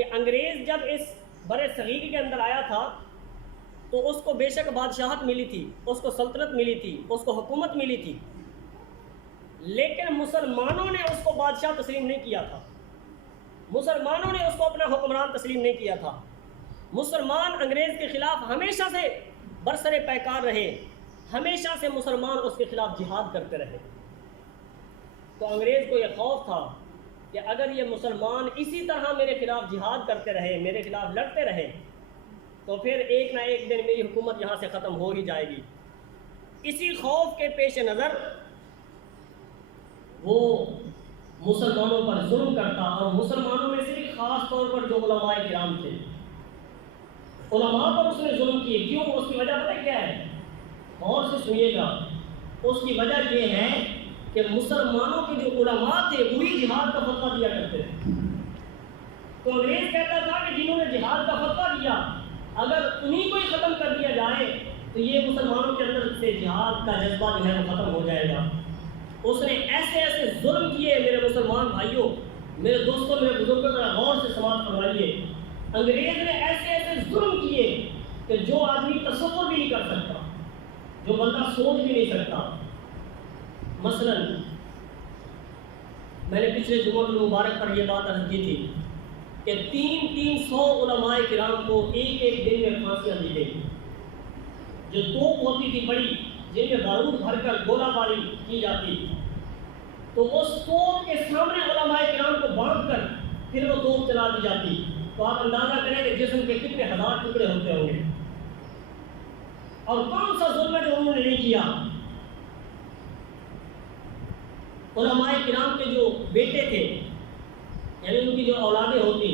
کہ انگریز جب اس بر صغیر کے اندر آیا تھا تو اس کو بے شک بادشاہت ملی تھی، اس کو سلطنت ملی تھی، اس کو حکومت ملی تھی، لیکن مسلمانوں نے اس کو بادشاہ تسلیم نہیں کیا تھا، مسلمانوں نے اس کو اپنا حکمران تسلیم نہیں کیا تھا۔ مسلمان انگریز کے خلاف ہمیشہ سے برسر پیکار رہے، ہمیشہ سے مسلمان اس کے خلاف جہاد کرتے رہے۔ تو انگریز کو یہ خوف تھا کہ اگر یہ مسلمان اسی طرح میرے خلاف جہاد کرتے رہے، میرے خلاف لڑتے رہے، تو پھر ایک نہ ایک دن میری حکومت یہاں سے ختم ہو ہی جائے گی۔ اسی خوف کے پیش نظر وہ مسلمانوں پر ظلم کرتا، اور مسلمانوں میں سے بھی خاص طور پر جو علماء کرام تھے، علماء پر اس نے ظلم کیے۔ کیوں؟ اس کی وجہ پتہ کیا ہے؟ غور سے سنیے گا۔ اس کی وجہ یہ ہے کہ مسلمانوں کے جو علماء تھے وہی جہاد کا فتویٰ دیا کرتے تھے۔ تو انگریز کہتا تھا کہ جنہوں نے جہاد کا فتویٰ دیا، اگر انہیں کو ہی ختم کر دیا جائے تو یہ مسلمانوں کے اندر سے جہاد کا جذبہ جو ہے وہ ختم ہو جائے گا۔ اس نے ایسے ایسے ظلم کیے میرے مسلمان بھائیوں، میرے دوستوں، میرے بزرگوں، ذرا غور سے سماعت فرمائیے۔ انگریز نے ایسے ایسے ظلم کیے کہ جو آدمی تصور بھی نہیں کر سکتا، جو بندہ سوچ بھی نہیں سکتا۔ مثلا میں نے پچھلے جمعہ المبارک پر یہ بات عرض کی تھی کہ 300 علماء کرام کو ایک ایک دن میں پھانسیاں دی گئی۔ جو توپ ہوتی تھی بڑی، جن میں بارود بھر کر گولہ باری کی جاتی، تو اس توپ کے سامنے علماء کرام کو باندھ کر پھر وہ توپ چلا دی جاتی۔ تو آپ اندازہ کریں کہ جسم کے کتنے ہزار ٹکڑے ہوتے ہوں گے۔ اور کون سا ظلم ہے جو انہوں نے نہیں کیا؟ علماء کرام کے جو بیٹے تھے، یعنی ان کی جو اولادیں ہوتی،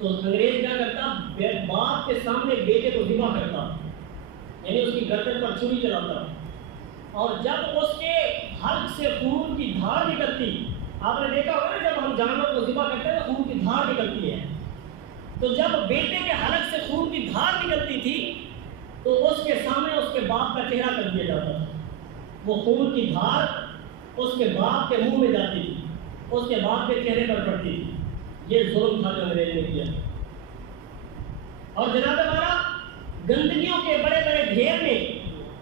تو انگریز کیا کرتا؟ باپ کے سامنے بیٹے کو ذبح کرتا، یعنی اس کی گردن پر چھری چلاتا، اور جب اس کے حلق سے خون کی دھار نکلتی، آپ نے دیکھا ہوگا نا جب ہم جانور کو ذبح کرتے ہیں تو خون کی دھار نکلتی ہے، تو جب بیٹے کے حلق سے خون کی دھار نکلتی تھی تو اس کے سامنے اس کے باپ کا چہرہ کر دیا جاتا تھا۔ وہ خون کی دھار اس کے باپ کے منہ میں جاتی تھی، اس کے باپ کے چہرے پر پڑتی تھی۔ یہ ظلم تھا جو انگریز نے کیا۔ اور جناب والا گندگیوں کے بڑے بڑے ڈھیر میں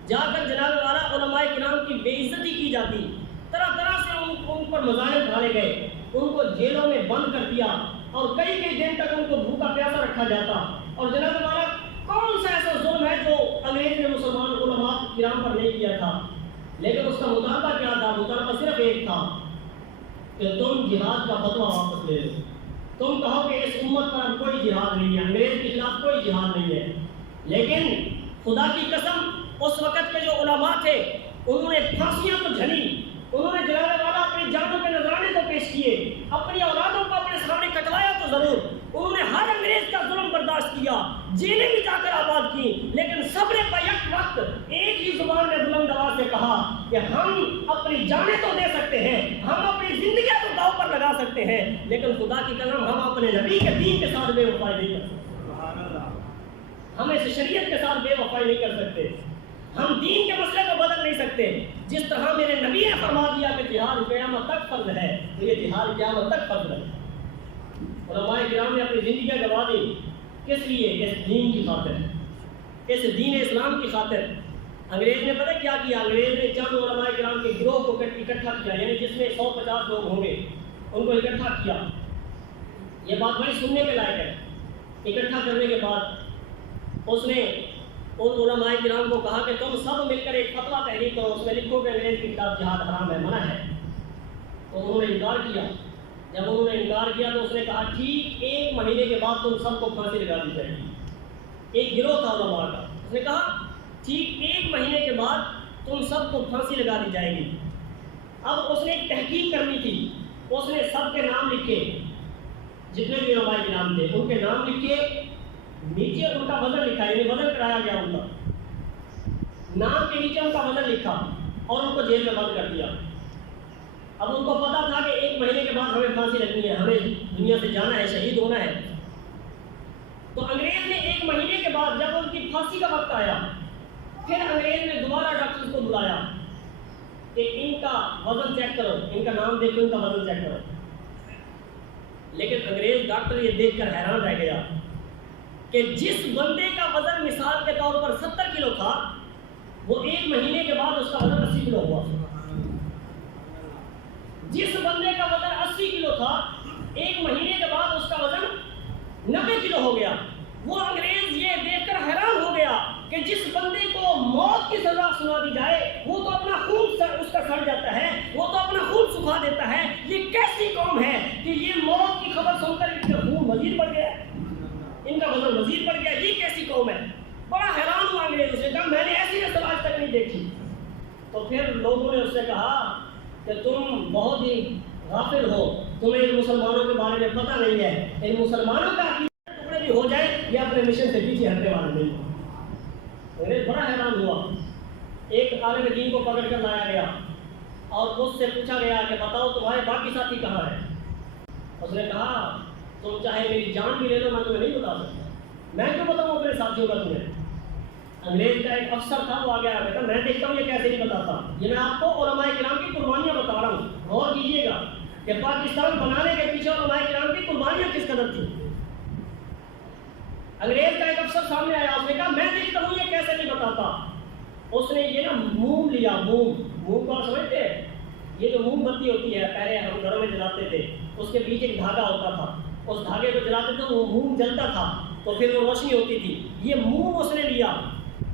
جا کر جناب والا علماء کرام کی بے عزتی کی جاتی، طرح طرح سے ان پر مظالم ڈالے گئے، ان کو جیلوں میں بند کر دیا، اور کئی کئی دن تک ان کو بھوکا پیاسا رکھا جاتا۔ اور جناب والا کون سا ایسا ظلم ہے جو انگریز نے مسلمان علماء کرام پر نہیں کیا تھا؟ لیکن اس کا مطالبہ کیا تھا؟ مطالبہ صرف ایک تھا کہ تم جہاد کا فتویٰ واپس لے لو، تم کہو کہ اس امت پر اب کوئی جہاد نہیں ہے، انگریز کے خلاف کوئی جہاد نہیں ہے۔ لیکن خدا کی قسم اس وقت کے جو علماء تھے انہوں نے پھانسیاں تو جھلی، انہوں نے جلال والا اپنی جانوں کے نذرانے تو پیش کیے، اپنی اولادوں کو اپنے سامنے کٹوایا تو ضرور، انہوں نے ہر انگریز کا ظلم برداشت کیا، جیلیں بھی جا کر آباد کی، لیکن صبر پر یک وقت ایک ہی زبان میں بلند آواز سے کہا کہ ہم اپنی جانیں تو دے سکتے ہیں، ہم اپنی زندگیاں تو داؤ پر لگا سکتے ہیں، لیکن خدا کی قسم ہم اپنے نبی کے دین کے ساتھ بے وفائی نہیں کر سکتے، ہم اس شریعت کے ساتھ بے وفائی نہیں کر سکتے، ہم دین کے مسئلے کو بدل نہیں سکتے۔ جس طرح میرے نبی نے فرما دیا کہ جہاد قیامت تک فرض ہے، تو یہ جہاد قیامت تک فرض ہے۔ علماء کرام نے اپنی زندگیاں گوا دی، کس لیے؟ اس دین کی خاطر، اس دین اسلام کی خاطر۔ انگریز نے پتہ کیا کیا؟ انگریز نے چند علماء کرام کے گروہ کو اکٹھا کیا، یعنی جس میں 150 لوگ ہوں گے، ان کو اکٹھا کیا۔ یہ بات بڑی سننے کے لائق ہے۔ اکٹھا کرنے کے بعد اس نے ان علماء کرام کو کہا کہ تم سب مل کر ایک فتویٰ تحریر کرو، اس میں لکھو کہ انگریز کے خلاف جہاد حرام ہے، منع ہے۔ تو انہوں نے انکار کیا۔ جب انہوں نے انکار کیا تو اس نے کہا ٹھیک 1 مہینے کے بعد تم سب کو پھانسی لگا دی جائے گی۔ ایک گروہ تھا علماء کا، اس نے کہا ٹھیک 1 مہینے کے بعد تم سب کو پھانسی لگا دی جائے گی۔ اب اس نے ایک تحقیق کرنی تھی، اس نے سب کے نام لکھے، جتنے بھی علماء کرام تھے ان کے نام لکھے، نیچے ان کا وزن لکھا، یعنی وزن کرایا گیا ان کا، نام کے نیچے ان کا وزن لکھا، اور ان کو جیل میں بند کر دیا۔ اب ان کو پتا تھا کہ 1 مہینے کے بعد ہمیں پھانسی لگنی ہے، ہمیں دنیا سے جانا ہے، شہید ہونا ہے۔ تو انگریز نے 1 مہینے کے بعد جب ان کی پھانسی کا وقت آیا، پھر انگریز نے دوبارہ ڈاکٹرز کو بلایا کہ ان کا وزن چیک کرو، ان کا نام دیکھو، ان کا وزن چیک کرو۔ لیکن انگریز ڈاکٹر یہ دیکھ کر حیران رہ گیا کہ جس بندے کا وزن مثال کے طور پر 70 کلو تھا، وہ 1 مہینے کے بعد اس کا وزن 80 کلو ہوا۔ جس بندے کا وزن 80 کلو تھا، 1 مہینے کے بعد اس کا وزن 90 کلو ہو گیا۔ وہ انگریز یہ دیکھ کر حیران ہو گیا کہ جس بندے کو موت کی سزا سنا دی جائے، وہ تو اپنا خون اس کا سڑ جاتا ہے، وہ تو اپنا خون سکھا دیتا ہے۔ یہ کیسی قوم ہے کہ یہ موت کی خبر سن کر ان کا خون مزید بڑھ گیا، ان کا وزن مزید بڑھ گیا، یہ کیسی قوم ہے؟ بڑا حیران ہوا انگریز سے، کہا میں نے ایسی نسل آج تک نہیں دیکھی۔ تو پھر لوگوں نے اس سے کہا کہ تم بہت ہی غافل ہو، تمہیں ان مسلمانوں کے بارے میں پتہ نہیں ہے، ان مسلمانوں کا ٹکڑے بھی ہو جائے یہ اپنے مشن سے پیچھے ہٹنے والے نہیں۔ انگریز بڑا حیران ہوا۔ ایک عالم دین کو پکڑ کر لایا گیا اور اس سے پوچھا گیا کہ بتاؤ تمہارے باقی ساتھی کہاں ہیں؟ اس نے کہا تم چاہے میری جان بھی لے لو میں تمہیں نہیں بتا سکتا، میں کیوں بتاؤں اپنے ساتھیوں کا تمہیں؟ انگریز کا ایک افسر تھا، وہ آگے آ گیا، میں دیکھتا ہوں یہ کیسے نہیں بتاتا، یہ میں آپ کو علماء کرام کی قربانیاں بتا رہا ہوں، غور کیجیے گا کہ پاکستان بنانے کے پیچھے علماء کرام کی قربانیاں کس قدر تھیں۔ انگریز کا ایک افسر سامنے آیا، اس نے کہا میں دیکھتا ہوں یہ کیسے نہیں بتاتا۔ اس نے یہ نا موم لیا، موم کو آپ سمجھتے ہیں؟ یہ جو موم بتی ہوتی ہے پہلے ہم گھروں میں جلاتے تھے، اس کے بیچ ایک دھاگا ہوتا تھا، اس دھاگے کو جلاتے تھے وہ موم جلتا تھا تو پھر وہ روشنی ہوتی تھی۔ یہ موم اس نے لیا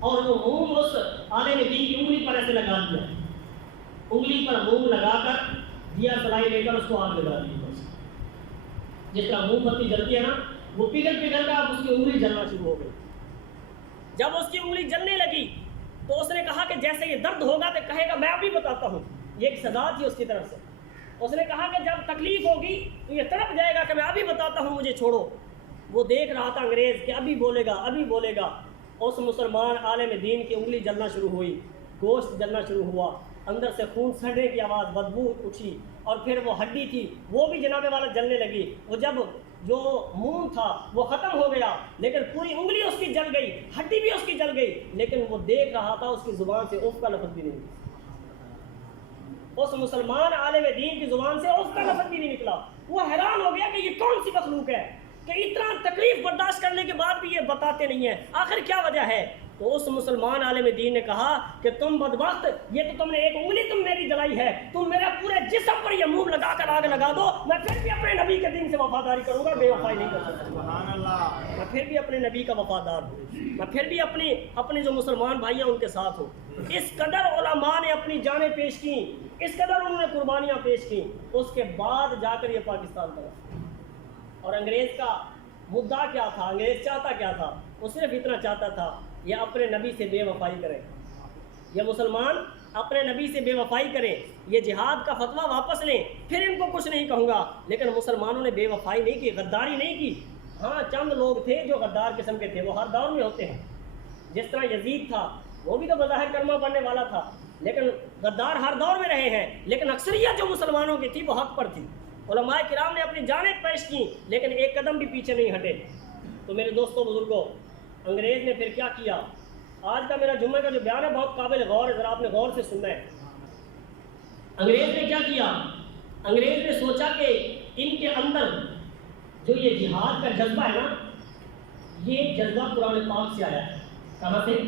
اور وہ موم اس عالم دین کی انگلی پر ایسے لگا دیا، انگلی پر موم لگا کر دیا سلائی لے کر اس کو آگ لگا دی۔ جس طرح موم بتی جلتی ہے نا، وہ پگھل کر اب اس کی انگلی جلنا شروع ہو گئی۔ جب اس کی انگلی جلنے لگی تو اس نے کہا کہ جیسے یہ درد ہوگا تو کہے گا میں ابھی بتاتا ہوں، یہ ایک سزا تھی اس کی طرف سے۔ اس نے کہا کہ جب تکلیف ہوگی تو یہ تڑپ جائے گا کہ میں ابھی بتاتا ہوں، مجھے چھوڑو۔ وہ دیکھ رہا تھا انگریز کہ ابھی بولے گا ابھی بولے گا۔ اس مسلمان عالم دین کی انگلی جلنا شروع ہوئی، گوشت جلنا شروع ہوا، اندر سے خون سڑنے کی آواز، بدبو اٹھی، اور پھر وہ ہڈی تھی وہ بھی جناب والا جلنے لگی۔ وہ جب جو موم تھا وہ ختم ہو گیا لیکن پوری انگلی اس کی جل گئی، ہڈی بھی اس کی جل گئی، لیکن وہ دیکھ رہا تھا اس کی زبان سے اف کا لفظ بھی نہیں نکلا۔ اس مسلمان عالم دین کی زبان سے اف کا لفظ بھی نہیں نکلا۔ وہ حیران ہو گیا کہ یہ کون سی مخلوق ہے کہ اتنا تکلیف برداشت کرنے کے بعد بھی یہ بتاتے نہیں ہیں، آخر کیا وجہ ہے؟ تو اس مسلمان عالم دین نے کہا کہ تم بدبخت، یہ تو تم نے ایک انگلی تم میری جلائی ہے، تم میرے پورے جسم پر یہ موم لگا کر آگ لگا دو، میں پھر بھی اپنے نبی کے دین سے وفاداری کروں گا، بے وفائی نہیں کر سکتا۔ سبحان اللہ۔ میں پھر بھی اپنے نبی کا وفادار ہوں، میں پھر بھی اپنے جو مسلمان بھائی ہیں ان کے ساتھ ہوں۔ اس قدر علماء نے اپنی جانیں پیش کی، اس قدر انہوں نے قربانیاں پیش کی، اس کے بعد جا کر یہ پاکستان بنا۔ اور انگریز کا مدعا کیا تھا؟ انگریز چاہتا کیا تھا؟ وہ صرف اتنا چاہتا تھا یہ اپنے نبی سے بے وفائی کریں، یہ مسلمان اپنے نبی سے بے وفائی کریں، یہ جہاد کا فتویٰ واپس لیں، پھر ان کو کچھ نہیں کہوں گا۔ لیکن مسلمانوں نے بے وفائی نہیں کی، غداری نہیں کی۔ ہاں چند لوگ تھے جو غدار قسم کے تھے، وہ ہر دور میں ہوتے ہیں، جس طرح یزید تھا، وہ بھی تو بظاہر کلمہ پڑھنے والا تھا، لیکن غدار ہر دور میں رہے ہیں، لیکن اکثریت جو مسلمانوں کی تھی وہ حق پر تھی۔ علماء کرام نے اپنی جانیں پیش کی لیکن ایک قدم بھی پیچھے نہیں ہٹے۔ تو میرے دوستوں بزرگوں، انگریز نے پھر کیا کیا؟ آج کا میرا جمعہ کا جو بیان ہے بہت قابل غور ہے، ذرا آپ نے غور سے سننا ہے۔ انگریز نے کیا کیا؟ انگریز نے سوچا کہ ان کے اندر جو یہ جہاد کا جذبہ ہے نا، یہ جذبہ قرآن پاک سے آیا ہے۔ کہاں سے؟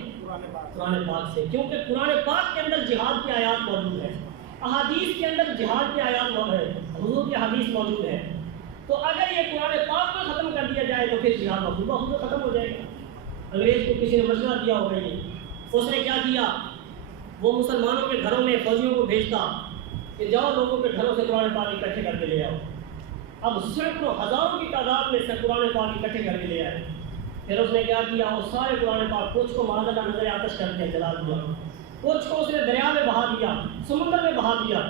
قرآن پاک سے، کیونکہ قرآن پاک کے اندر جہاد کی آیات موجود ہیں، احادیث کے اندر جہاد کی آیات موجود ہیں، حضور کی حدیث موجود ہے۔ تو اگر یہ قرآن پاک کو ختم کر دیا جائے تو پھر جہاد بخود ختم ہو جائے گا۔ انگریز کو کسی نے مشورہ دیا ہوگا، یہ اس نے کیا کیا؟ وہ مسلمانوں کے گھروں میں فوجیوں کو بھیجتا کہ جاؤ لوگوں کے گھروں سے قرآن پاک اکٹھے کر کے لے آؤ۔ اب سینکڑوں ہزاروں کی تعداد میں سے قرآن پاک اکٹھے کر کے لے آئے۔ پھر اس نے کیا کیا؟ وہ سارے قرآن پاک کچھ کو معذرہ نظر آتش کرتے ہیں جلا دیا، کچھ کو اس نے دریا میں بہا دیا، سمندر میں بہا دیا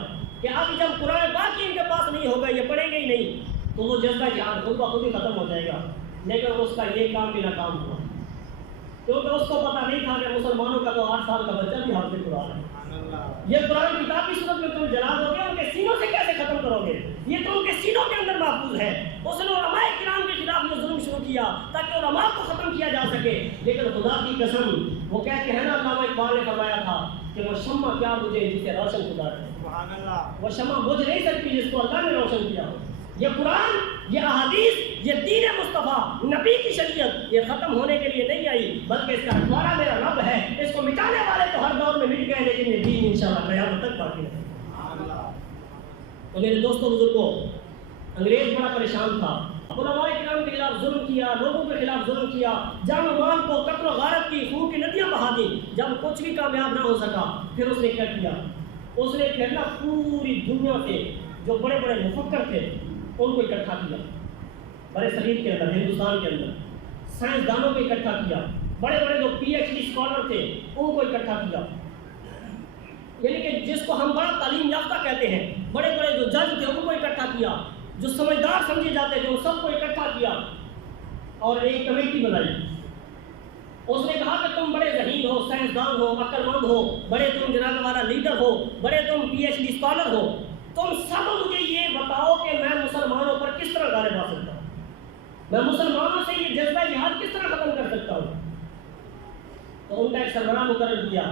کہ اب جب قرآن پاک ہی ان کے پاس نہیں ہوگا، یہ پڑھیں گے ہی نہیں، تو وہ جذبہ جہاد خود بخود ہی ختم ہو جائے گا۔ لیکن اس کا یہ کام بھی ناکام ہوا، کیونکہ اس کو پتہ نہیں تھا کہ مسلمانوں کا تو 8 سال کا بچہ بھی حافظ قرآن ہے۔ یہ قرآن کتاب کی صورت میں تم جلا دو گے، ان کے سینوں سے کیسے ختم کرو گے؟ یہ تو ان کے سینوں کے اندر محفوظ ہے۔ اس نے علماء کرام کے خلاف یہ ظلم شروع کیا تاکہ علماء کو ختم کیا جا سکے، لیکن خدا کی قسم وہ کہتے ہیں نا، علامہ اقبال نے فرمایا تھا کہ وہ شمع کیا مجھے جسے روشن خدا ہے، وہ شمع بجھ نہیں سکتی جس کو اللہ نے روشن کیا ہو۔ یہ قرآن یہ احادیث، یہ دین مصطفیٰ، نبی کی شریعت، یہ ختم ہونے کے لیے نہیں آئی، بلکہ اس کا ہتھوارا میرا رب ہے۔ اس کو مٹانے والے تو ہر دور میں مٹ گئے، لیکن یہ دین انشاءاللہ قیامت تک باقی رہے۔ تو میرے دوستوں بزرگوں، انگریز بڑا پریشان تھا، علماء کرام کے خلاف ظلم کیا، لوگوں کے خلاف ظلم کیا، جان و مال کو قتل و غارت کی، خون کی ندیاں بہا دی۔ جب کچھ بھی کامیاب نہ ہو سکا، پھر اس نے کیا کیا؟ اس نے پھر نا پوری دنیا سے جو بڑے بڑے مفکر تھے ان کو اکٹھا کیا، بڑے صغیر کے اندر، ہندوستان کے اندر سائنسدانوں کو اکٹھا کیا، بڑے بڑے جو پی ایچ ڈی اسکالر تھے ان کو اکٹھا کیا، یعنی کہ جس کو ہم بڑا تعلیم یافتہ کہتے ہیں، بڑے بڑے جو جج تھے ان کو اکٹھا کیا، جو سمجھدار سمجھے جاتے تھے ان سب کو اکٹھا کیا اور ایک کمیٹی بنائی۔ اس نے کہا کہ تم بڑے ذہین ہو، سائنسدان ہو، عقل مند ہو، بڑے تم جناب والا لیڈر ہو، بڑے تم پی ایچ ڈی اسکالر ہو، تم سب مجھے یہ بتاؤ کہ میں مسلمانوں پر کس طرح غالب آ سکتا ہوں، میں مسلمانوں سے یہ جذبہ جہاد کس طرح ختم کر سکتا ہوں۔ تو ان کا ایک سربراہ مقرر کیا،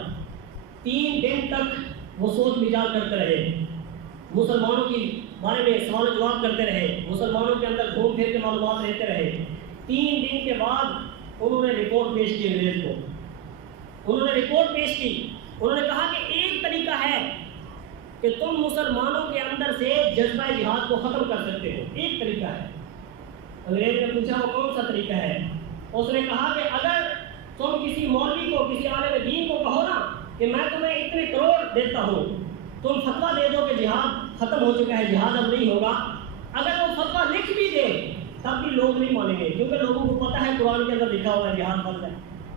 3 دن تک وہ سوچ بچار کرتے رہے، مسلمانوں کی بارے میں سوال و جواب کرتے رہے، مسلمانوں کے اندر گھوم پھر کے معلومات لیتے رہے۔ 3 دن کے بعد انہوں نے رپورٹ پیش کی انگریز کو، انہوں نے رپورٹ پیش کی، انہوں نے کہا کہ ایک طریقہ ہے کہ تم مسلمانوں کے اندر سے جذبہ جہاد کو ختم کر سکتے ہو، ایک طریقہ ہے۔ انگریز نے پوچھا وہ کون سا طریقہ ہے؟ اس نے کہا کہ اگر تم کسی مولوی کو، کسی عالم دین کو کہو نا کہ میں تمہیں اتنے کروڑ دیتا ہوں، تم فتویٰ دے دو کہ جہاد ختم ہو چکا ہے، جہاد اب نہیں ہوگا، اگر وہ فتویٰ لکھ بھی دے تب بھی لوگ نہیں مانیں گے، کیونکہ لوگوں کو پتہ ہے قرآن کے اندر لکھا ہوا ہے جہاد فرض ہے،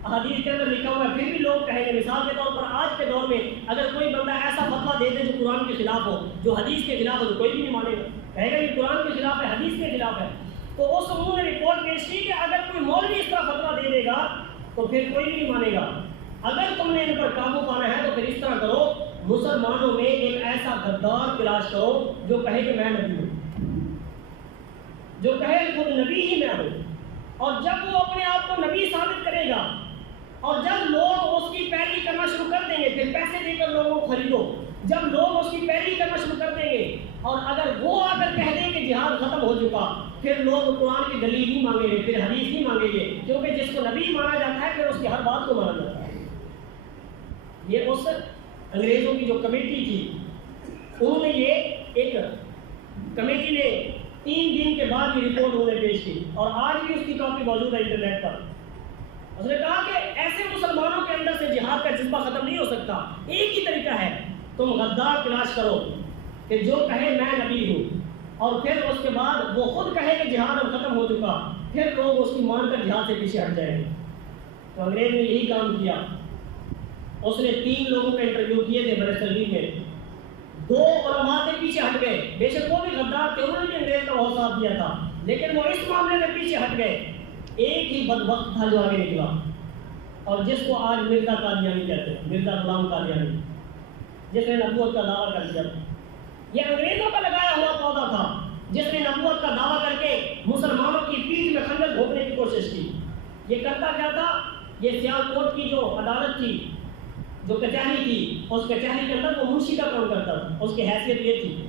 احادیث کے اندر لکھا ہوا ہے، پھر بھی لوگ کہیں گے۔ مثال کے طور پر آج کے دور میں اگر کوئی بندہ ایسا فتویٰ دے دے جو قرآن کے خلاف ہو، جو حدیث کے خلاف ہو، تو کوئی بھی نہیں مانے گا، کہے گا یہ قرآن کے خلاف ہے، حدیث کے خلاف ہے۔ تو اس انہوں نے رپورٹ پیش کی کہ اگر کوئی مولوی اس طرح فتویٰ دے دے گا تو پھر کوئی بھی نہیں مانے گا، اگر تم نے ان پر قابو پانا ہے تو پھر اس طرح کرو، مسلمانوں میں ایک ایسا غدار تلاش کرو جو کہے کہ میں نبی ہوں، جو کہے خود نبی ہی میں ہوں، اور جب وہ اپنے آپ کو نبی ثابت کرے گا اور جب لوگ اس کی پیروی کرنا شروع کر دیں گے، پھر پیسے دے کر لوگوں کو خریدو، جب لوگ اس کی پیروی کرنا شروع کر دیں گے اور اگر وہ آ کر کہہ دیں کہ جہاد ختم ہو چکا، پھر لوگ قرآن کی دلیل نہیں مانگیں گے، پھر حدیث نہیں مانگیں گے، کیونکہ جس کو نبی مانا جاتا ہے پھر اس کی ہر بات کو مانا جاتا ہے۔ یہ اس انگریزوں کی جو کمیٹی تھی، انہوں نے یہ ایک کمیٹی نے 3 دن کے بعد یہ رپورٹ انہوں نے پیش کی اور آج بھی اس کی کاپی موجود ہے انٹرنیٹ پر۔ اس نے کہا کہ ایسے مسلمانوں کے اندر سے جہاد کا جذبہ ختم نہیں ہو سکتا، ایک ہی طریقہ ہے، تم غدار تلاش کرو کہ جو کہے میں نبی ہوں اور پھر اس کے بعد وہ خود کہے کہ جہاد اب ختم ہو چکا، پھر لوگ اس کی مان کر جہاد سے پیچھے ہٹ جائیں گے۔ تو انگریز نے یہی کام کیا، اس نے 3 لوگوں کا انٹرویو کیے تھے برصغیر میں، 2 علماء سے پیچھے ہٹ گئے، بے شک وہ بھی غدار تھے، انہوں نے بھی انگریز کا بہت ساتھ دیا تھا، لیکن وہ اس معاملے میں پیچھے ہٹ گئے۔ ایک ہی بدبخت تھا جو آگے نکلا اور جس کو آج مرزا قادیانی کہتے ہیں، مرزا غلام قادیانی، جس نے نبوت کا دعویٰ کر دیا۔ یہ انگریزوں کا لگایا ہوا پودا تھا جس نے نبوت کا دعویٰ کر کے مسلمانوں کی پیٹھ میں خنجر گھونپنے کی کوشش کی۔ یہ کرتا کیا تھا؟ یہ سیالکوٹ کی جو عدالت تھی، جو کچہری تھی، اس کچہری کے اندر وہ منشی کا کام کرتا تھا، اس کی حیثیت یہ تھی،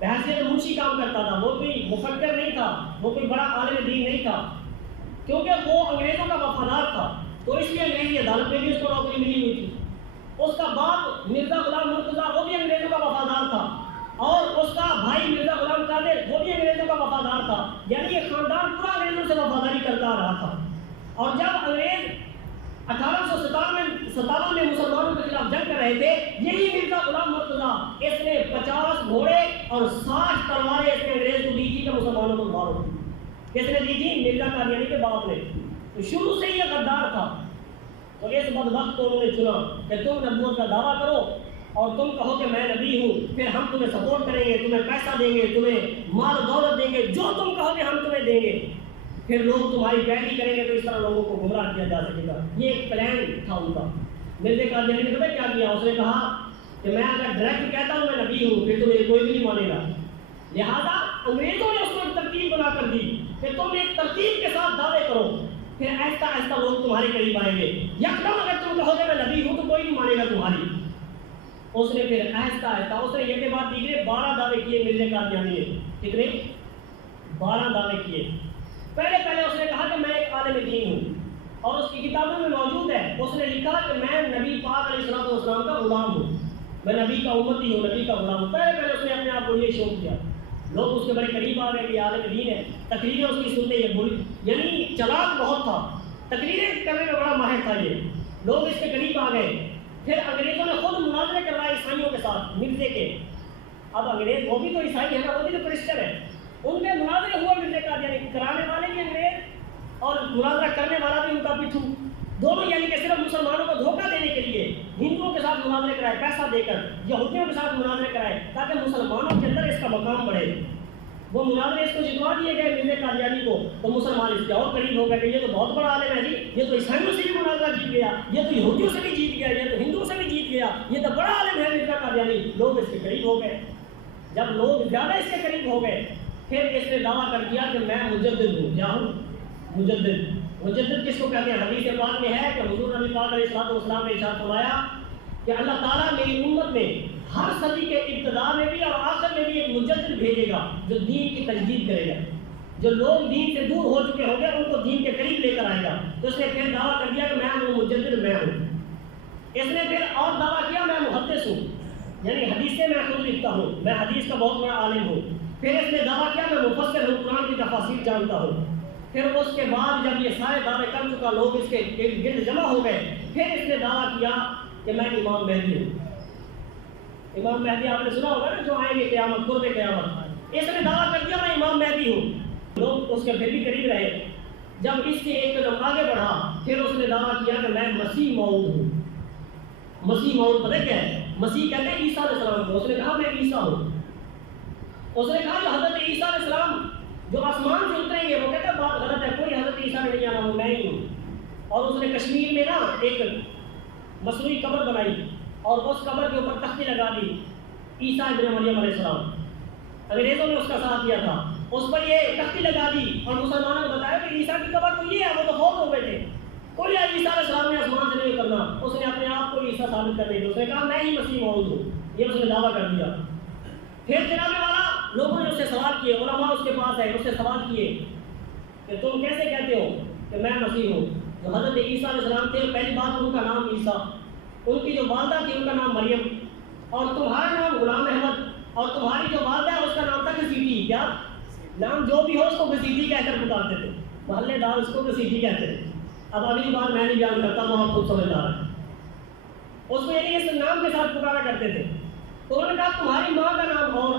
بحیثیت منشی کام کرتا تھا، وہ کوئی مفکر نہیں تھا، وہ کوئی بڑا عالم دین نہیں تھا، کیونکہ وہ انگریزوں کا وفادار تھا، تو اس لیے انگریزی عدالت میں بھی اس کو نوکری ملی ہوئی تھی۔ اس کا باپ مرزا غلام مرتضیٰ وہ بھی انگریزوں کا وفادار تھا، اور اس کا بھائی مرزا غلام قادر وہ بھی انگریزوں کا وفادار تھا، یعنی یہ خاندان پورا انگریزوں سے وفاداری کرتا آ رہا تھا۔ اور جب انگریز 1857 میں مسلمانوں کے خلاف جنگ کر رہے تھے، یہی مرزا غلام مرتضیٰ اس نے 50 گھوڑے اور 60 تلواریں اس نے انگریز کو دی تھی کہ مسلمانوں کو مارو۔ کس نے دی تھی؟ مرزا قادیانی کے باپ نے۔ تو شروع سے یہ غدار تھا، تو اس بدبخت کو انہوں نے چنا کہ تم نبوت کا دعویٰ کرو اور تم کہو کہ میں نبی ہوں، پھر ہم تمہیں سپورٹ کریں گے، تمہیں پیسہ دیں گے، تمہیں مال و دولت دیں گے، جو تم کہو گے ہم تمہیں دیں گے، پھر لوگ تمہاری پیروی کریں گے، تو اس طرح لوگوں کو گمراہ کیا جا سکے گا۔ یہ ایک پلان تھا ان کا۔ مرزا قادیانی نے پتہ کیا کیا؟ اس نے کہا کہ میں اگر ڈائریکٹ کہتا ہوں میں نبی ہوں، پھر تمہیں کوئی بھی نہیں مانے گا، لہٰذا انگریزوں نے اس کو ایک ترتیب بنا کر دی کہ تم ایک ترتیب کے ساتھ دعوے کرو، پھر آہستہ آہستہ لوگ تمہارے قریب آئیں گے، یکدم اگر تم کہو گے میں نبی ہوں تو کوئی نہیں مانے گا تمہاری۔ اس نے پھر آہستہ آہستہ اس نے یہ کے بعد دیگرے 12 دعوے کیے مرزا قادیانی نے، کتنے؟ 12 دعوے کیے. پہلے اس نے کہا کہ میں ایک عالم دین ہوں، اور اس کی کتابوں میں موجود ہے، اس نے لکھا کہ میں نبی پاک علیہ السلام کا غلام ہوں، میں نبی کا امتی ہوں، نبی کا غلام ہوں. پہلے اس نے اپنے آپ کو یہ شوق کیا. لوگ اس کے بڑے قریب آ گئے کہ عالم دین ہے، تقریریں اس کی سنتے یہ بولی، یعنی چلاک بہت تھا، تقریریں کرنے میں بڑا ماہر تھا. یہ لوگ اس کے قریب آ گئے. پھر انگریزوں نے خود مناظرے کروائے عیسائیوں کے ساتھ، مرزے کے. اب انگریز وہ بھی تو عیسائی ہے نا، وہ بھی تو کرسچن ہے. ان کے مناظرے ہوا مرزے کا، یعنی کرانے والے بھی انگریز اور مناظرہ کرنے والا بھی ان کا پٹھو، دونوں. یعنی کہ صرف مسلمانوں کو دھوکہ دینے کے لیے ہندوؤں کے ساتھ مناظرے کرائے، پیسہ دے کر یہودیوں کے ساتھ مناظرے کرائے تاکہ مسلمانوں کے اندر اس کا مقام بڑھے. وہ مناظرے اس کو جتوا دیے گئے مرزا قادیانی کو، تو مسلمان اس کے اور قریب ہو گئے کہ یہ تو بہت بڑا عالم ہے جی، یہ تو عیسائیوں سے بھی مناظرہ جیت گیا، یہ تو یہودیوں سے بھی جیت گیا، یہ تو ہندوؤں سے بھی جیت گیا، یہ تو بڑا عالم ہے مرزا قادیانی. لوگ اس کے قریب ہو گئے. جب لوگ زیادہ اس کے قریب ہو گئے، پھر اس نے دعویٰ کر دیا کہ میں مجدد ہوں. کیا ہوں؟ مجدد. مجدد کس کو کہتے ہیں؟ حدیث پاک میں ہے کہ حضور نبی پاک علیہ السلام نے ارشاد فرمایا کہ اللہ تعالیٰ میری امت میں ہر صدی کے ابتدا میں بھی اور آخر میں بھی ایک مجدد بھیجے گا جو دین کی تجدید کرے گا. جو لوگ دین سے دور ہو چکے ہوں گے ان کو دین کے قریب لے کر آئے گا. تو اس نے پھر دعویٰ کر دیا کہ میں ہوں مجدد، میں ہوں. اس نے پھر اور دعویٰ کیا میں محدث ہوں، یعنی حدیثیں میں خود لکھتا ہوں، میں حدیث کا بہت بڑا عالم ہوں. پھر اس نے دعویٰ کیا میں مفسر ہوں، قرآن کی تفاسیر جانتا ہوں. پھر اس کے بعد جب یہ سارے دعوے کر چکا، لوگ اس کے گرد جمع ہو گئے، پھر اس نے دعویٰ کیا کہ میں امام مہدی ہوں. امام مہدی آپ نے سنا ہوگا نا، جو آئیں گے قیامت، قرب قیامت. اس نے دعویٰ کر دیا میں امام مہدی ہوں. لوگ اس کے پھر بھی قریب رہے. جب اس سے ایک قدم آگے بڑھا، پھر اس نے دعویٰ کیا کہ میں مسیح موعود ہوں. مسیح موعود پتہ کیا ہے؟ مسیح کہتے ہیں عیسیٰ علیہ السلام کو. اس نے کہا میں عیسیٰ ہوں. اس نے کہا جو حضرت عیسیٰ علیہ السلام جو آسمان سے اتریں گے، وہ کہتا ہے بات غلط ہے، کوئی حضرت عیسیٰ نے نہیں آنا، وہ میں ہی ہوں. اور اس نے کشمیر میں نا ایک مصنوعی قبر بنائی اور اس قبر کے اوپر تختی لگا دی عیسیٰ ابن مریم علیہ السلام. انگریزوں نے اس کا ساتھ دیا تھا، اس پر یہ تختی لگا دی اور مسلمانوں نے بتایا کہ عیسیٰ کی قبر تو یہ ہے، وہ تو فوت ہو گئے تھے. کوئی عیسیٰ علیہ السلام نے آسمان سے نہیں اترنا. اس نے اپنے آپ کو عیسیٰ ثابت کرنے کی، اس نے کہا میں ہی مسیح موعود ہوں. یہ اس نے دعویٰ کر دیا. پھر جناب والا لوگوں نے اس سے سوال کیے، علماء اس کے پاس آئے، اس سے سوال کیے کہ تم کیسے کہتے ہو کہ میں مسیح ہوں؟ جو حضرت عیسیٰ علیہ السلام تھے، پہلی بات ان کا نام عیسیٰ، ان کی جو والدہ تھی ان کا نام مریم، اور تمہارا نام غلام احمد، اور تمہاری جو والدہ ہے اس کا نام تھا گسیٹی. کیا نام جو بھی ہو اس کو گسیٹی کہہ کر پکارتے تھے، محلے دار اس کو گسیٹی کہتے تھے. اب اگلی بات میں نہیں بیان کرتا ہوں، آپ خود سمجھدار ہیں. اس کو یعنی اس نام کے ساتھ پکارا کرتے تھے. تو انہوں نے کہا تمہاری ماں کا نام اور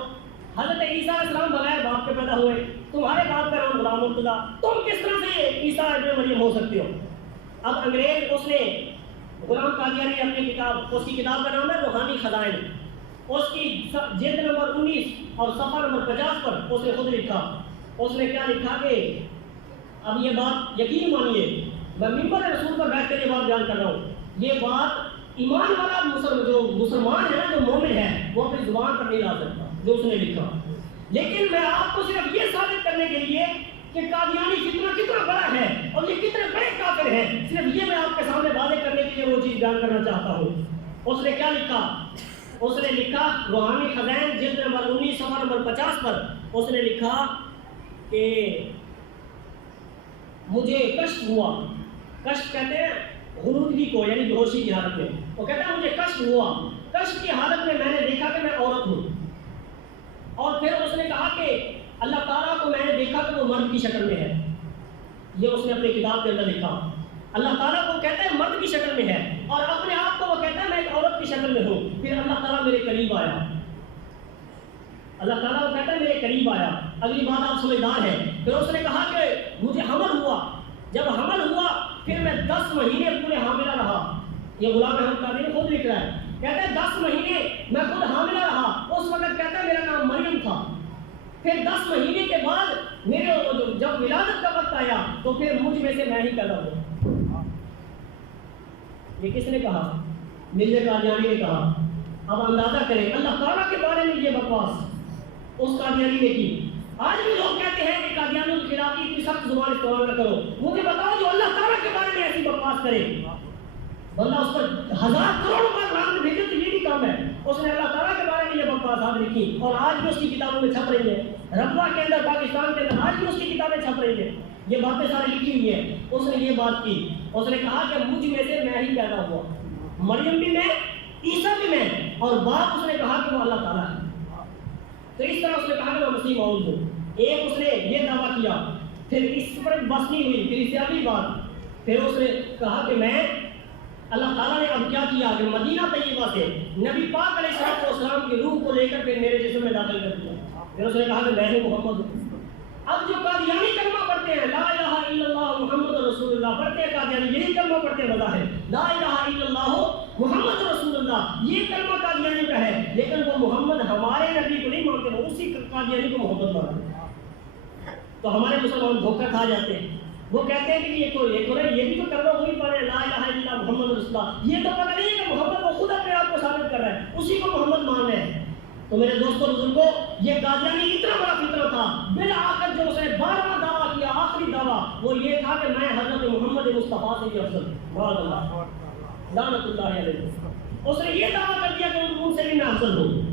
حضرت عیسیٰ علیہ السلام بغیر باپ کے پیدا ہوئے، تمہارے باپ کا نام غلام مرتضیٰ، تم کس طرح سے عیسیٰ ابن مریم ہو سکتے ہو؟ اب انگریز اس نے غلام قادیانی اپنی کتاب، اس کی کتاب کا نام ہے روحانی خزائن، اس کی جلد نمبر 19 اور صفحہ نمبر 50 پر اس نے خود لکھا. اس نے کیا لکھا کہ اب یہ بات یقین مانیے، میں منبر رسول پر بیٹھ کر یہ بات بیان کر رہا ہوں، یہ بات ایمان والا جو مسلمان ہے نا، جو مومن ہے، وہ اپنی زبان پر نہیں لا سکتا جو اس نے لکھا. لیکن میں آپ کو صرف یہ ثابت کرنے کے لیے کہ قادیانی کتنا بڑا ہے اور یہ کتنے بڑے کافر ہیں، صرف یہ میں آپ کے سامنے واضح کرنے کے لیے وہ چیز بیان کرنا چاہتا ہوں. اس نے کیا لکھا؟ اس نے لکھا روحانی خزائن جلد نمبر 19 صفحہ نمبر 50 پر اس نے لکھا کہ مجھے کشف ہوا. کشف کہتے ہیں غنودگی کو، یعنی بے ہوشی کی حالت میں. وہ کہتا ہے مجھے کشف ہوا، کشف کی حالت میں نے دیکھا کہ میں عورت ہوں. اور پھر اس نے کہا کہ اللہ تعالیٰ کو میں نے دیکھا کہ وہ مرد کی شکل میں ہے. یہ اس نے اپنی کتاب کے اندر لکھا. اللہ تعالیٰ کو کہتا ہے مرد کی شکل میں ہے، اور اپنے آپ کو وہ کہتا ہے میں ایک عورت کی شکل میں ہوں. پھر اللہ تعالیٰ میرے قریب آیا. اللہ تعالیٰ کو کہتا ہے میرے قریب آیا. اگلی بات آپ سمجھدار ہیں. پھر اس نے کہا کہ مجھے حمل ہوا. جب حمل ہوا پھر میں 10 مہینے پورے حاملہ رہا. یہ غلام احمد قادری خود لکھ رہا ہے، کہتا ہے 10 مہینے میں خود حاملہ رہا. اس وقت کہتا ہے میرا نام مریم تھا. پھر 10 مہینے کے بعد میرے جب ولادت کا وقت آیا تو پھر مجھ میں سے میں ہی پیدا ہوا. یہ کس نے کہا؟ مرزا قادیانی نے کہا. اب اندازہ کریں اللہ تعالیٰ کے بارے میں یہ بکواس اس قادیانی نے کی. آج بھی لوگ کہتے ہیں کہ قادیانیوں کے خلاف اتنی سخت زبان استعمال نہ کرو. مجھے بتاؤ جو اللہ تعالیٰ کے بارے میں ایسی بکواس کرے، بندہ اس پر 1000 کروڑ بار رات میں بھیجے تو یہ بھی کام ہے. اس نے اللہ تعالیٰ کے بارے میں یہ بکواسات لکھی اور آج بھی اس کی کتابوں میں چھپ رہی ہیں. ربوہ کے اندر پاکستان کے اندر آج بھی اس کی کتابیں چھپ رہی ہیں. یہ باتیں ساری لکھی ہوئی ہیں. اس نے یہ بات کی, اس نے کہا کہ مجھ میں سے میں ہی پیدا ہوا, مریم بھی میں, عیسیٰ بھی میں, اور باپ اس نے کہا کہ وہ اللہ تعالیٰ ہے. تو اس طرح اس نے کہا کہ میں مسیح موعود ہوں. ایک اس نے یہ دعویٰ کیا, پھر اس پر بس نہیں ہوئی, پھر اس سے اگلی بات, پھر اس نے کہا کہ میں اللہ تعالیٰ نے اب کیا کیا کہ مدینہ طیبہ سے نبی پاک علیہ السلام کی روح کو لے کر کے میرے جسم میں داخل کر دیا. پھر اس نے کہا کہ میں ہی محمد ہوں. اب جو قادیانی کلمہ پڑھتے ہیں لا الہ الا اللہ محمد رسول اللہ پڑھتے ہیں, قادیانی یہی کلمہ پڑھتے ہیں بظاہر لا الہ الا اللہ محمد رسول اللہ, یہ کلمہ قادیانی کا ہے, لیکن وہ محمد ہمارے نبی کو نہیں مانتے, وہ اسی قادیانی کو محمد مانتے ہیں. تو ہمارے مسلمان دھوکہ کھا جاتے ہیں. وہ کہتے ہیں کہ یہ بھی تو کر لو, وہی پڑھے لا الہ الا اللہ محمد رسول اللہ. یہ تو پتہ نہیں ہے کہ محمد وہ خود اپنے آپ کو ثابت کر رہا ہے, اسی کو محمد مان رہے ہیں. تو میرے دوستوں بزرگوں, یہ قادیانی اتنا بڑا فتنہ تھا, بالآخر جو اس نے 12واں دعویٰ کیا, آخری دعویٰ وہ یہ تھا کہ میں حضرت محمد مصطفیٰ سے بھی افضل ہوں, لعنت اللہ علیہ. اس نے یہ دعویٰ کر دیا کہ ان سے بھی میں افضل ہوں.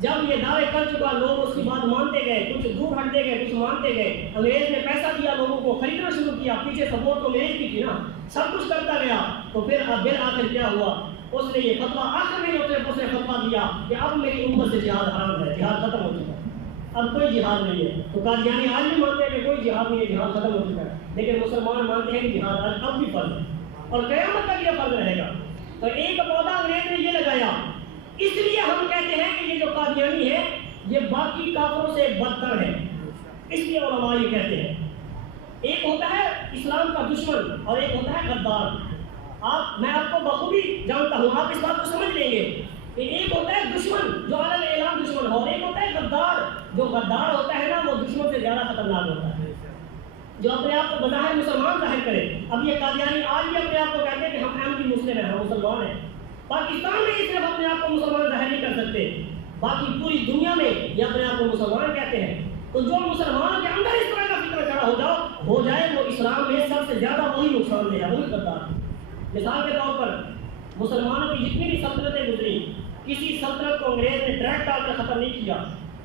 جب یہ دعوے کر چکا, لوگ اس کی بات مانتے گئے, کچھ دور ہٹتے گئے, کچھ مانتے گئے. انگریز نے پیسہ دیا, لوگوں کو خریدنا شروع کیا, پیچھے سپورٹ تو انگریز کی تھی نا, سب کچھ کرتا گیا. تو پھر اب بالآخر کیا ہوا, اس نے یہ فتویٰ آخر میں اس نے فتویٰ دیا کہ اب میری امت سے جہاد حرام ہے, جہاد ختم ہو چکا ہے, اب کوئی جہاد نہیں ہے. تو قادیانی آج بھی مانتے ہیں کہ کوئی جہاد نہیں ہے, جہاد ختم ہو چکا ہے, لیکن مسلمان مانتے ہیں کہ جہاد آج اب بھی فرض ہے اور قیامت تک یہ فرض رہے گا. تو ایک پودا انگریز نے یہ لگایا, اس لیے ہم کہتے ہیں کہ یہ جو قادیانی ہے یہ باقی کافروں سے بدتر ہے. اس لیے علماء یہ کہتے ہیں, ایک ہوتا ہے اسلام کا دشمن اور ایک ہوتا ہے غدار. میں آپ کو بخوبی جانتا ہوں, آپ اس بات کو سمجھ لیں گے کہ ایک ہوتا ہے دشمن جو علی اعلان دشمن ہو, اور ایک ہوتا ہے غدار. جو غدار ہوتا ہے نا وہ دشمن سے زیادہ خطرناک ہوتا ہے, جو اپنے آپ کو بظاہر مسلمان ظاہر کرے. اب یہ قادیانی آج بھی اپنے آپ کو کہتے ہیں کہ ہم احمدی مسلم ہیں, ہم مسلمان ہیں. پاکستان میں اس صرف اپنے آپ کو مسلمان ظاہر نہیں کر سکتے, باقی پوری دنیا میں یہ اپنے آپ کو مسلمان کہتے ہیں. تو جو مسلمانوں کے اندر اس طرح کا فکر کھڑا ہو جائے وہ اسلام میں سب سے زیادہ وہی نقصان دے ہے, وہی غدار. مثال کے طور پر مسلمانوں کی جتنی بھی سلطنتیں گزری, کسی سلطنت کو انگریز نے ڈائریکٹ آ کر ختم نہیں کیا.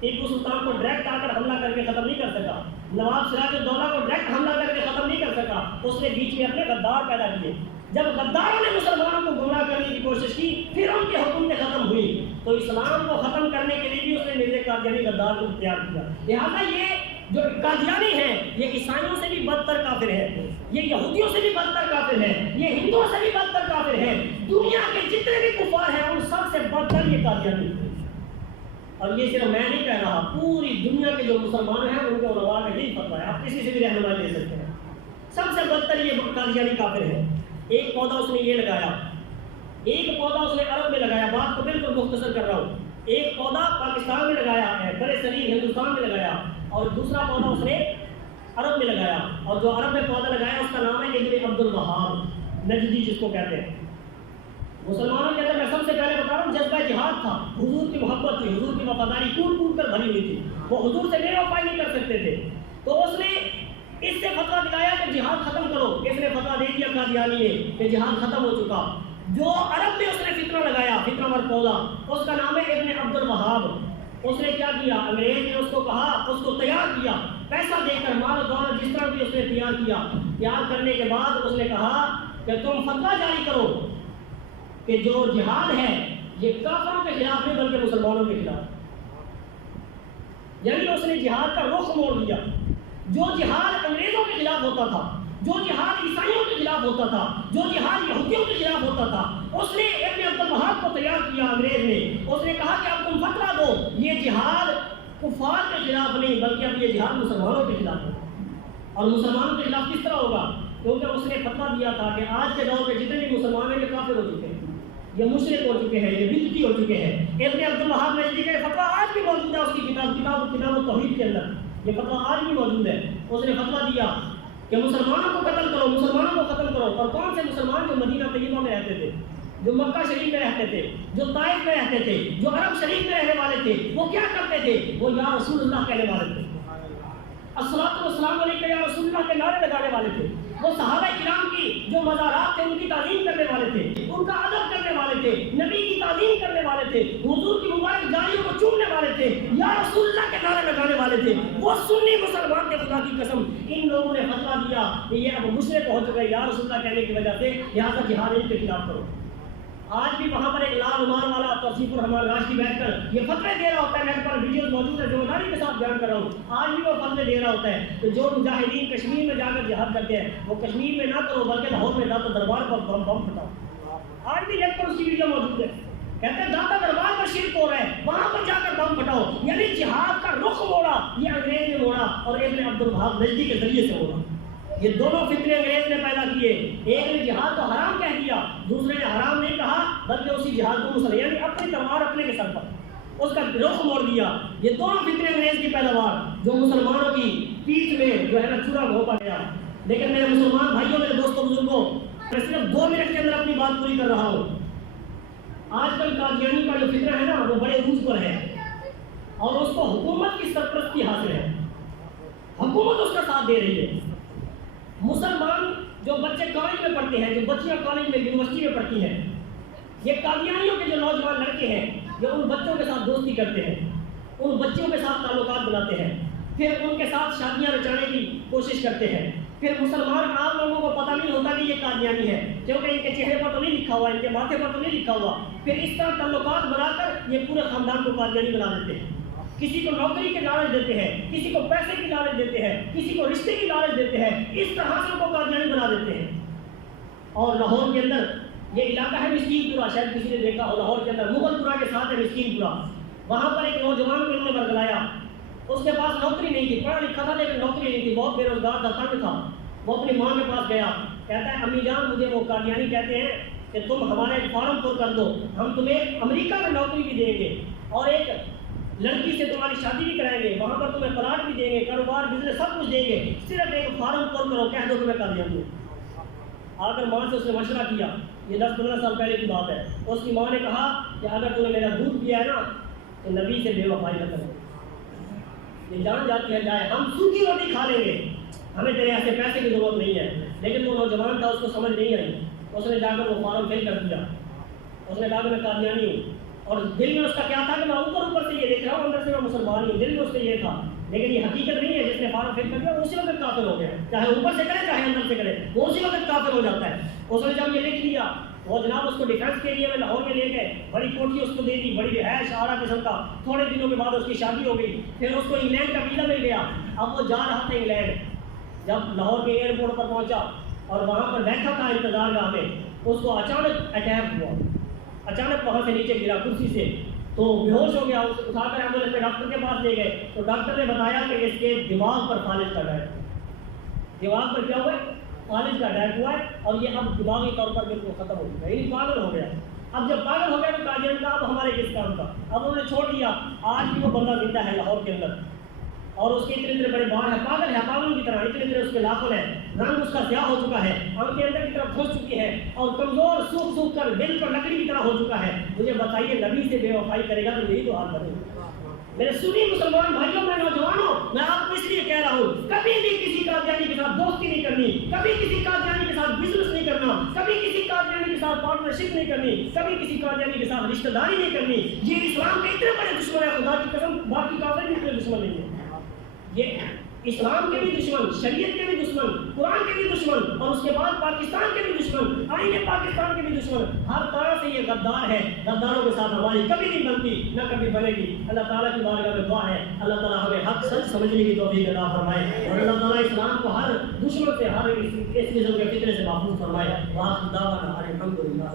ٹیپو سلطان کو ڈائریکٹ آ کر حملہ کر کے ختم نہیں کر سکا, نواب سراج الدولہ کو ڈائریکٹ حملہ کر کے ختم نہیں کر سکا. اس نے بیچ میں اپنے غدار پیدا کیے. جب غداروں نے مسلمانوں کو گمراہ کرنے کی کوشش کی, پھر ان کی حکومتیں ختم ہوئی. تو اسلام کو ختم کرنے کے لیے بھی اس نے مرزا قادیانی غدار کو اختیار کیا. لہٰذا یہ جو قادیانی ہے یہ عیسائیوں سے بھی بدتر کافر ہے, یہ یہودیوں سے بھی بدتر کافر ہے, یہ ہندوؤں سے بھی بدتر کافر ہے. دنیا کے جتنے بھی کفار ہیں ان سب سے بدتر یہ قادیانی ہے. اور یہ صرف میں نہیں کہہ رہا, پوری دنیا کے جو مسلمان ہیں ان کے علماء کا یہی فتویٰ ہے, آپ کسی سے بھی رہنمائی لے سکتے ہیں. سب سے بدتر یہ قادیانی کافر ہے. ایک پودا اس نے یہ لگایا, ایک پودا اس نے عرب میں لگایا, بات کو بالکل مختصر کر رہا ہوں. ایک پودا پاکستان میں لگایا ہے, برے صغیر ہندوستان میں لگایا, اور دوسرا پودا اس نے عرب میں لگایا. اور جو عرب میں پودا لگایا اس کا نام ہے ابن عبد الوہاب نجدی, جس کو کہتے ہیں. مسلمانوں کے اندر میں سب سے پہلے بتا رہا ہوں جذبہ جہاد تھا, حضور کی محبت تھی, حضور کی وفاداری کود کود کر بھری ہوئی تھی, وہ حضور سے بے وفائی نہیں کر سکتے تھے. تو اس نے اس سے فتویٰ دلایا کہ جہاد ختم کرو. اس نے فتویٰ دے دیا قادیانی نے کہ جہاد ختم ہو چکا. جو عرب میں اس نے فتنہ لگایا, فتنہ ور پودا, اس کا نام ہے ابن عبد الوہاب. اس نے کیا کیا, انگریز نے اس کو کہا, اس کو تیار کیا پیسہ دے کر, مال و دولت جس طرح بھی اس نے تیار کیا. تیار کرنے کے بعد اس نے کہا کہ تم فتویٰ جاری کرو کہ جو جہاد ہے یہ کافروں کے خلاف نہیں بلکہ مسلمانوں کے خلاف. یعنی اس نے جہاد کا رخ موڑ دیا. جو جہاد انگریزوں کے خلاف ہوتا تھا, جو جہاد عیسائیوں کے خلاف ہوتا تھا, جو جہاد یہودیوں کے خلاف ہوتا تھا, اس نے ابن عبد الوہاب کو تیار کیا انگریز نے. اس نے کہا کہ اب تم فتویٰ دو, یہ جہاد کفار کے خلاف نہیں بلکہ اب یہ جہاد مسلمانوں کے خلاف ہوگا. اور مسلمانوں کے خلاف کس طرح ہوگا, کیونکہ اس نے فتویٰ دیا تھا کہ آج کے دور میں جتنے بھی مسلمان ہیں یہ کافر ہو چکے ہیں, یہ مشرک ہو چکے ہیں, یہ بدعتی ہو چکے ہیں. ابن عبد الوہاب نے لکھا ہے, فتویٰ آج بھی موجود ہے اس کی کتاب التوحید کے اندر, یہ فتویٰ آج بھی موجود ہے. اس نے فتویٰ دیا کہ مسلمانوں کو قتل کرو, مسلمانوں کو قتل کرو. اور کون سے مسلمان, جو مدینہ طیبہ میں رہتے تھے, جو مکہ شریف میں رہتے تھے, جو طائف میں رہتے تھے, جو عرب شریف میں رہنے والے تھے, وہ کیا کرتے تھے, وہ یا رسول اللہ کہنے والے تھے, الصلاۃ والسلام علیک یا رسول اللہ کے نعرے لگانے والے تھے. وہ صحابہ کرام کی جو مزارات تھے ان کی تعظیم کرنے والے تھے, ان کا ادب کرنے والے تھے, نبی کی تعظیم کرنے والے تھے. وہ سنی مسلمان تھے خدا کی قسم. ان لوگوں نے فتویٰ دیا کہ یہ اب مشرک ہو چکے یا رسول اللہ کہنے کی وجہ سے لہٰذا جہاد ان کے خلاف کرو. آج بھی وہاں پر ایک لال عمار والا توصیف الرحمان راشدی بیٹھ کر یہ فتوے دے رہا ہوتا ہے. میرے پاس ویڈیوز موجود ہے جو داری کے ساتھ بیان کر رہا ہوں. آج بھی وہ فتوے دے رہا ہوتا ہے کہ جو مجاہدین کشمیر میں جا کر جہاد کرتے ہیں وہ کشمیر میں نہ کرو بلکہ لاہور میں جا تو دربار پر بم پھٹاؤ. آج بھی لیٹ پر اس کی ویڈیو موجود ہے. کہتے ہیں داتا دربار پر شرک ہو رہا ہے وہاں پر جا کر بم پھٹاؤ. یعنی جہاد کا رخ موڑا یہ انگریز نے موڑا اور ابن عبد الوہاب نجدی کے ذریعے سے موڑا. یہ دونوں فتنے انگریز نے پیدا کیے. ایک نے جہاد کو حرام کہہ دیا, دوسرے نے حرام نہیں کہا بلکہ اسی جہاد کو مسلمان یعنی اپنی تلوار اپنے کے سر پر اس کا رخ موڑ دیا. یہ دونوں فتنے انگریز کی پیداوار جو مسلمانوں کی پیٹھ میں جو ہے نا چورا گھونپا گیا. لیکن میرے مسلمان بھائیوں میرے دوستوں بزرگوں میں صرف 2 منٹ کے اندر اپنی بات پوری کر رہا ہوں. آج کل قادیانی کا جو فتنہ ہے نا وہ بڑے عروج پر ہے اور اس کو حکومت کی سرپرستی حاصل ہے. حکومت اس کا ساتھ دے رہی ہے. مسلمان جو بچے کالج میں پڑھتے ہیں جو بچیاں کالج میں یونیورسٹی میں پڑھتی ہیں یہ قادیانیوں کے جو نوجوان لڑکے ہیں جو ان بچوں کے ساتھ دوستی کرتے ہیں ان بچوں کے ساتھ تعلقات بناتے ہیں پھر ان کے ساتھ شادیاں رچانے کی کوشش کرتے ہیں. پھر مسلمان عام لوگوں کو پتہ نہیں ہوتا کہ یہ قادیانی ہے کیونکہ ان کے چہرے پر تو نہیں لکھا ہوا ان کے ماتھے پر تو نہیں لکھا ہوا. پھر اس طرح تعلقات بنا کر یہ پورے خاندان کو قادیانی بنا دیتے ہیں. کسی کو نوکری کے لالچ دیتے ہیں, کسی کو پیسے کی لالچ دیتے ہیں, کسی کو رشتے کی لالچ دیتے ہیں. اس طرح سے ان کو قادیانی بنا دیتے ہیں. اور لاہور کے اندر یہ علاقہ ہے مسکین پورہ, شاید کسی نے دیکھا ہو. لاہور کے اندر مغل پورہ کے ساتھ ہے مسکین پورہ. وہاں پر ایک نوجوان کو انہوں نے برگلایا. اس کے پاس نوکری نہیں تھی, پڑھا لکھا تھا لیکن نوکری نہیں تھی, بہت بے روزگار تھا, تنگ تھا. وہ اپنی ماں کے پاس گیا, کہتا ہے امی جان مجھے وہ قادیانی کہتے ہیں کہ تم ہمارا ایک فارم پر کر دو, ہم تمہیں امریکہ میں نوکری بھی دیں گے اور ایک لڑکی سے تمہاری شادی بھی کرائیں گے, وہاں پر تمہیں پلاٹ بھی دیں گے, کاروبار بزنس سب کچھ دیں گے, صرف ایک فارم پر کرو, کہہ دو تمہیں قادیانی. آ کر ماں سے اس نے مشورہ کیا, یہ 10-15 سال پہلے کی بات ہے. اس کی ماں نے کہا کہ اگر تم نے میرا دودھ پیا ہے نا تو نبی سے بے وفائی نہ کرو. یہ جان جاتی ہے جائے ہم سوکھی روٹی کھا لیں گے, ہمیں تیرے ایسے پیسے کی ضرورت نہیں ہے. لیکن وہ نوجوان تھا, اس کو سمجھ نہیں آئی. اس نے جا کر وہ فارم فل کر دیا. اس نے کہا کہ میں قادیانی ہوں اور دل میں اس کا کیا تھا کہ میں اوپر سے یہ دیکھ رہا ہوں اندر سے میں مسلمان ہوں, دل میں اس کا یہ تھا. لیکن یہ حقیقت نہیں ہے. جس نے فارم فل کر دیا اسی وقت کافر ہو گیا, چاہے اوپر سے کرے چاہے اندر سے کرے, وہ اسی وقت کافر ہو جاتا ہے. اس نے جب یہ لکھ دیا وہ جناب اس کو ڈیفینس کے لیے میں لاہور میں لے گئے, بڑی کوٹھی اس کو دے دی, بڑی رہائش آرا قسم کا. تھوڑے دنوں کے بعد اس کی شادی ہو گئی. پھر اس کو انگلینڈ کا ویزا مل گیا. اب وہ جا رہا تھا انگلینڈ. جب لاہور کے ایئرپورٹ پر پہنچا اور وہاں پر بیٹھا تھا انتظار گاہ میں, اس کو اچانک اٹیک ہوا. اچانک وہاں سے نیچے گرا کرسی سے تو بے ہوش ہو گیا. اٹھا کر ایمبولینس میں ڈاکٹر کے پاس لے گئے تو ڈاکٹر نے بتایا کہ اس کے دماغ پر فالج کا اٹیک. دماغ پر کیا ہوا ہے؟ فالج کا اٹیک ہوا ہے اور یہ اب دماغی طور پر بالکل ختم ہو چکا ہے, یعنی پاگل ہو گیا. اب جب پاگل ہو گیا تو قادیانی کا اب ہمارے کس کام کا, اب انہوں نے چھوڑ دیا. آج بھی وہ بندہ زندہ ہے لاہور کے اندر اور اس کے اتنے بڑے بال ہیں, پاگل ہے, پاگلوں کی طرح اتنے اس کے لاکھوں ہیں. رنگ اس کا سیاہ ہو چکا ہے, آنکھیں اندر کی طرف گھس چکی ہے اور کمزور سوکھ سوکھ کر دل پر لکڑی کی طرح ہو چکا ہے. مجھے بتائیے نبی سے بے وفائی کرے گا تو یہی تو حال بنے گا. میرے سنی مسلمان بھائیوں میں نوجوانوں, میں آپ کو اس لیے کہہ رہا ہوں کبھی بھی کسی قادیانی کے ساتھ دوستی نہیں کرنی, کبھی کسی قادیانی کے ساتھ بزنس نہیں کرنا, کبھی کسی قادیانی کے ساتھ پارٹنرشپ نہیں کرنی, کبھی کسی قادیانی کے ساتھ رشتہ داری نہیں کرنی. یہ اسلام کے اتنے بڑے دشمن ہے, خدا کی قسم باقی کافر بھی اتنے دشمن نہیں ہے. یہ اسلام کے بھی دشمن, شریعت کے بھی دشمن, قرآن کے بھی دشمن اور اس کے بعد پاکستان کے بھی دشمن, آئین پاکستان کے بھی دشمن. ہر طرح سے یہ غدار ہے. غداروں کے ساتھ ہماری کبھی نہیں بنتی نہ کبھی بنے گی. اللہ تعالیٰ کی بارگاہ میں دعا ہے اللہ تعالیٰ ہمیں حق سچ سمجھنے کی توفیق عطا فرمائے اور اللہ تعالیٰ اسلام کو ہر دشمن سے, ہر اس قسم کے فتنے سے محفوظ فرمائے. وآخر دعوانا الحمدللہ.